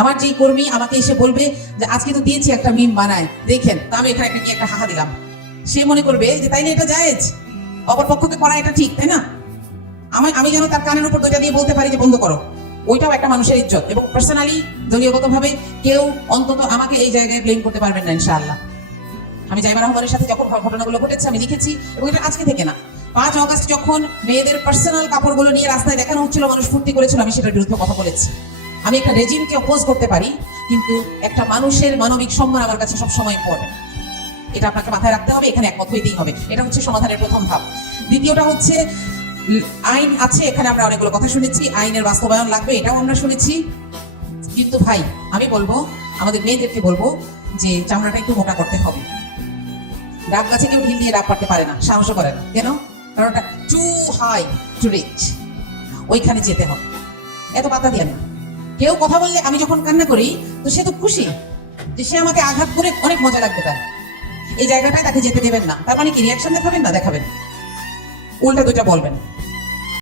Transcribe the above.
আমার যেই কর্মী আমাকে এসে বলবে যে আজকে তো দিয়েছি একটা মিম বানায় দেখেন, তো আমি এখানে একটা হাহা দিলাম, সে মনে করবে যে তাইলে এটা জায়েজ, অপরপক্ষকে করা এটা ঠিক, তাই না? আমি যেন তার কানের উপর দুইটা দিয়ে বলতে পারি যে বন্ধ করো, ওইটাও একটা মানুষের ইজ্জত। এবং পার্সোনালি দলীয়গতভাবে কেউ অন্তত আমাকে এই জায়গায় ব্লেম করতে পারবেন না ইনশাআল্লাহ। আমি জাইমা রহমানের সাথে যখন ঘটনাগুলো ঘটেছে আমি লিখেছি, এবং এটা আজকে থেকে না, 5 অগস্ট যখন মেয়েদের পার্সোনাল কাপড়গুলো নিয়ে রাস্তায় দেখানো হচ্ছিল, মানুষ ফুর্তি করেছিল, আমি সেটার বিরুদ্ধে কথা বলেছি। আমি একটা রেজিমকে অপোজ করতে পারি, কিন্তু একটা মানুষের মানবিক সম্মান আমার কাছে সবসময় ইম্পর্টেন্ট। এটা আপনাকে মাথায় রাখতে হবে, এখানে একমত হইতেই হবে। এটা হচ্ছে সমাধানের প্রথম ধাপ। দ্বিতীয়টা হচ্ছে আইন আছে, এখানে আমরা অনেকগুলো কথা শুনেছি, আইনের বাস্তবায়ন লাগবে, এটাও আমরা শুনেছি। কিন্তু ভাই আমি বলবো, আমাদের মেয়েদেরকে বলবো যে চামড়াটা একটু মোটা করতে হবে। ডাব গাছে কেউ ঢিল দিয়ে ডাব পারতে পারে না, সাহসও করে না। কেন? কারণ ওটা টু হাই টু রিচ, ওইখানে যেতে হবে। এত পাতা দিয়ে না। কেউ কথা বললে আমি যখন কান্না করি, তো সে তো খুশি যে সে আমাকে আঘাত করে, অনেক মজা লাগবে তার। এই জায়গাটায় তাকে যেতে দেবেন না। তার মানে কি রিয়াকশন দেখাবেন? না দেখাবেন, উল্টা দুইটা বলবেন।